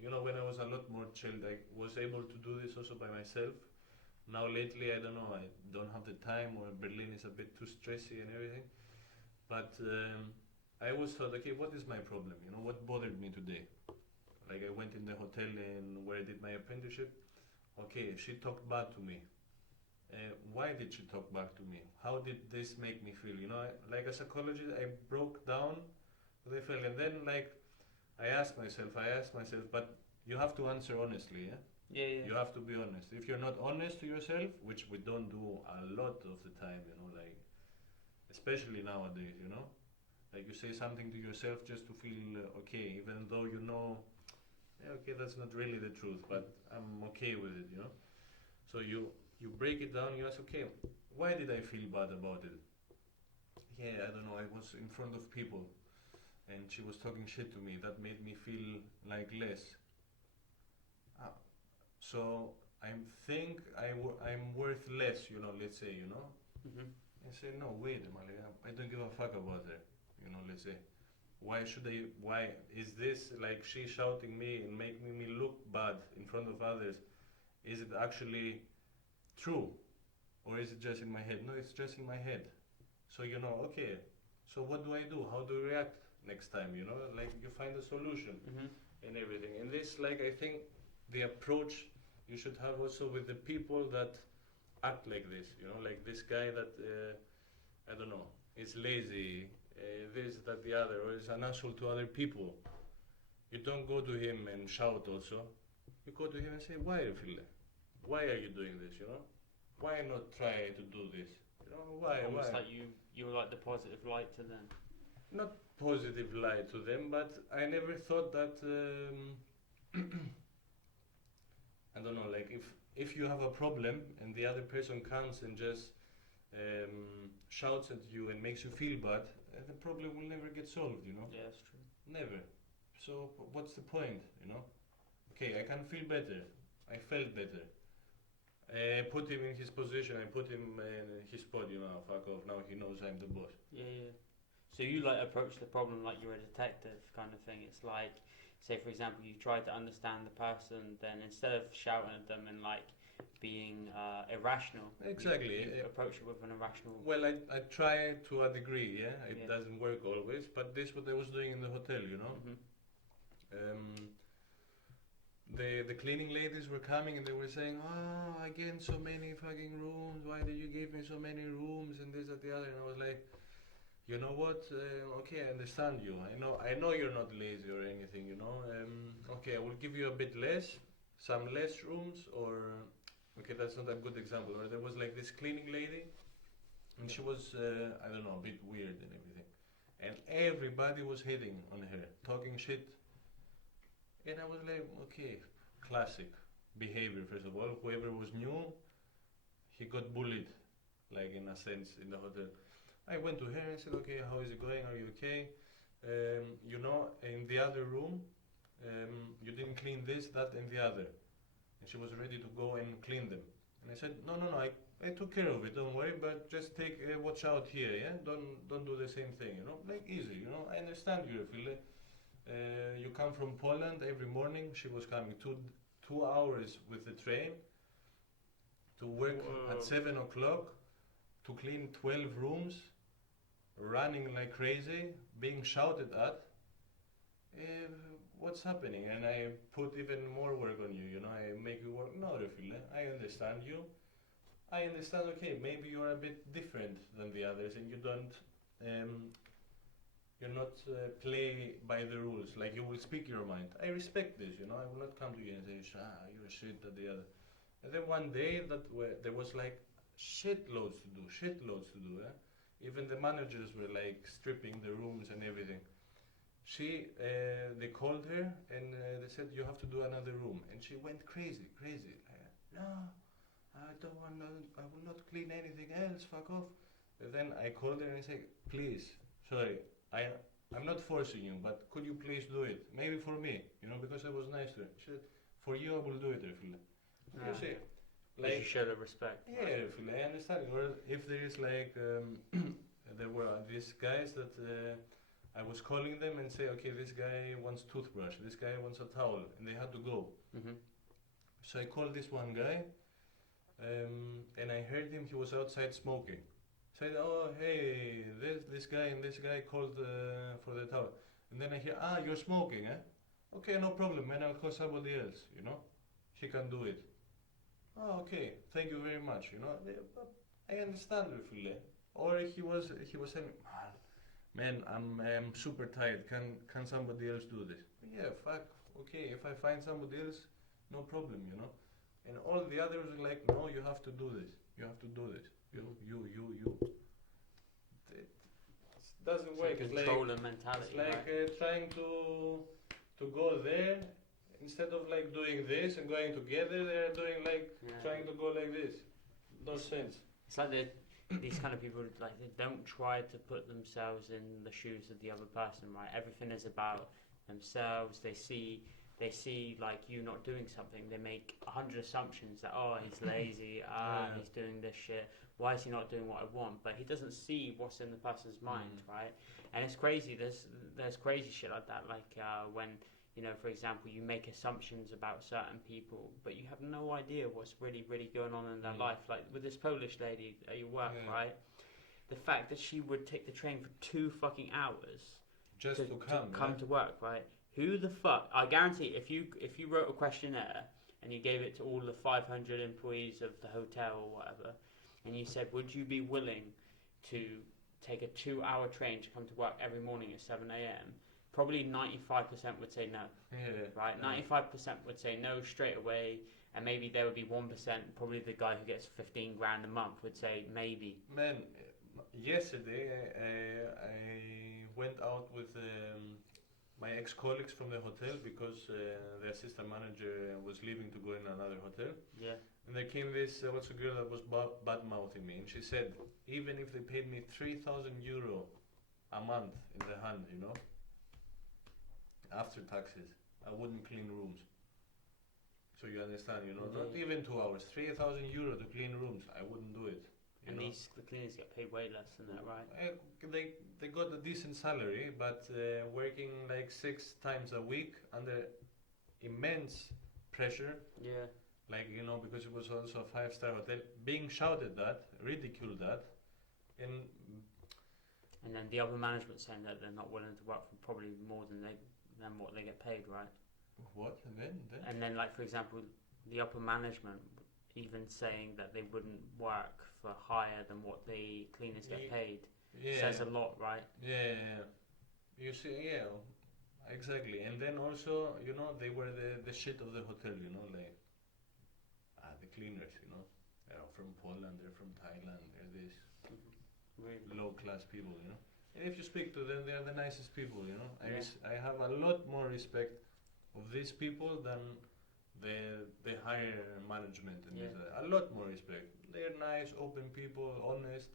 when I was a lot more chilled, I was able to do this also by myself. Now lately, I don't know, I don't have the time, or Berlin is a bit too stressy and everything. But I always thought, okay, what is my problem? What bothered me today? Like I went in the hotel and where I did my apprenticeship. Okay, she talked bad to me. Why did she talk back to me? How did this make me feel? Like a psychologist, I broke down what I felt, and then like I asked myself, but you have to answer honestly, yeah? Yeah, yeah. You have to be honest. If you're not honest to yourself, which we don't do a lot of the time, like especially nowadays, like you say something to yourself just to feel okay, even though yeah, okay, that's not really the truth, but I'm okay with it. So you break it down. You ask, okay, why did I feel bad about it? Yeah, I don't know. I was in front of people, and she was talking shit to me. That made me feel like less. Ah, so I think I'm worth less. Let's say. Mm-hmm. I say no. Wait, Amalia. I don't give a fuck about her. Let's say. Why should I? Why is this like she shouting me and making me look bad in front of others? Is it actually true, or is it just in my head? No, it's just in my head. So okay. So what do I do? How do I react next time? Like you find a solution Mm-hmm. and everything. And this, like, I think the approach you should have also with the people that act like this. Like this guy that I don't know is lazy, this, that, the other, or is an asshole to other people. You don't go to him and shout. Also, you go to him and say, "Why, Phil? Why are you doing this? Why not try to do this? Why? Almost Why?" like you're like the positive light to them. Not positive lie to them, but I never thought that. I don't know. Like if you have a problem and the other person comes and just shouts at you and makes you feel bad, the problem will never get solved. Yeah, that's true. Never. So what's the point? Okay, I can feel better. I felt better. I put him in his position. I put him in his spot. Fuck off. Now he knows I'm the boss. Yeah, yeah. So you like approach the problem like you're a detective kind of thing. It's like, say for example, you try to understand the person, then instead of shouting at them and like being irrational, Exactly. you approach it with an irrational. Well, I try to a degree. Yeah, it Yeah. doesn't work always, but this is what I was doing in the hotel. Mm-hmm. The cleaning ladies were coming and they were saying, "Oh, again, so many fucking rooms. Why did you give me so many rooms and this, that, the other?" And I was like, you know what? Okay, I understand you. I know you're not lazy or anything. Okay, I will give you a bit less, some less rooms, or okay, that's not a good example. Or there was like this cleaning lady, and she was I don't know, a bit weird and everything, and everybody was hitting on her, talking shit. And I was like, okay, classic behavior. First of all, whoever was new, he got bullied, like in a sense, in the hotel. I went to her and said, okay, how is it going? Are you okay? In the other room, you didn't clean this, that, and the other. And she was ready to go and clean them. And I said, no, I took care of it. Don't worry, but just watch out here, yeah. Don't do the same thing, like easy, I understand you, Phil. You come from Poland every morning. She was coming 2 hours with the train to work at 7 o'clock to clean 12 rooms, running like crazy, being shouted at. What's happening? And I put even more work on you. I make you work. No, Refile, I understand you. I understand. Okay, maybe you're a bit different than the others, and you don't. You're not play by the rules, like you will speak your mind. I respect this, I will not come to you and say, you're a shit, that the other. And then one day there was like shitloads to do. Even the managers were like stripping the rooms and everything. They called her and they said, you have to do another room. And she went crazy. No, I don't want, I will not clean anything else, fuck off. And then I called her and I said, please, sorry, I'm not forcing you, but could you please do it? Maybe for me, because I was nice to her. She said, for you I will do it, Refile. You see, like you show the respect. Yeah, right? Refile, I understand. Or if there is like, there were these guys that I was calling them and say, okay, this guy wants toothbrush, this guy wants a towel, and they had to go. So I called this one guy, and I heard him. He was outside smoking. Said, oh hey, this guy and this guy called for the towel, and then I hear, you're smoking, eh? Okay, no problem, man. I'll call somebody else. You know, he can do it. Oh, okay, thank you very much. You know, I understand you, Phil. Or he was saying, man, I'm super tired. Can somebody else do this? Yeah, fuck. Okay, if I find somebody else, no problem. You know. And all the others are like, no, you have to do this. You have to do this. You. It doesn't work. It's like controlling mentality. It's like trying to go there. Instead of like doing this and going together, they're doing like trying to go like this. No sense. It's like these kind of people, like, they don't try to put themselves in the shoes of the other person, right? Everything is about themselves. They see like you not doing something. They make 100 assumptions that, oh, he's lazy, he's doing this shit. Why is he not doing what I want? But he doesn't see what's in the person's mind, right? And it's crazy. There's crazy shit like that. Like when, you know, for example, you make assumptions about certain people, but you have no idea what's really, really going on in their life. Like with this Polish lady at your work, right? The fact that she would take the train for 2 fucking hours just to come to work, right? Who the fuck? I guarantee, if you wrote a questionnaire and you gave it to all the 500 employees of the hotel or whatever, and you said, would you be willing to take a 2-hour train to come to work every morning at 7 a.m., probably 95% would say no. Right? 95% would say no straight away, and maybe there would be 1%, probably the guy who gets 15 grand a month would say maybe. Man, yesterday I went out with my ex-colleagues from the hotel because the assistant manager was leaving to go in another hotel. Yeah. And there came this what's a girl that was bad-mouthing me, and she said, even if they paid me 3,000 euro a month in the hand, you know, after taxes, I wouldn't clean rooms. So you understand, you know, not even 2 hours, 3,000 euro to clean rooms, I wouldn't do it. And the cleaners get paid way less than that, right? They got a decent salary, but working like 6 times a week under immense pressure. Yeah. Like, you know, because it was also a 5-star hotel, being shouted at, ridiculed at, and then the upper management saying that they're not willing to work for probably more than what they get paid, right? What? And then, like, for example, the upper management even saying that they wouldn't work for higher than what the cleaners get paid says a lot, right? Yeah. You see, exactly. And then also, you know, they were the shit of the hotel, you know, like the cleaners, you know, they're from Poland, they're from Thailand, they're this low-class people, you know. And if you speak to them, they're the nicest people, you know. I have a lot more respect of these people than the higher management, and a lot more respect. They're nice, open people, honest.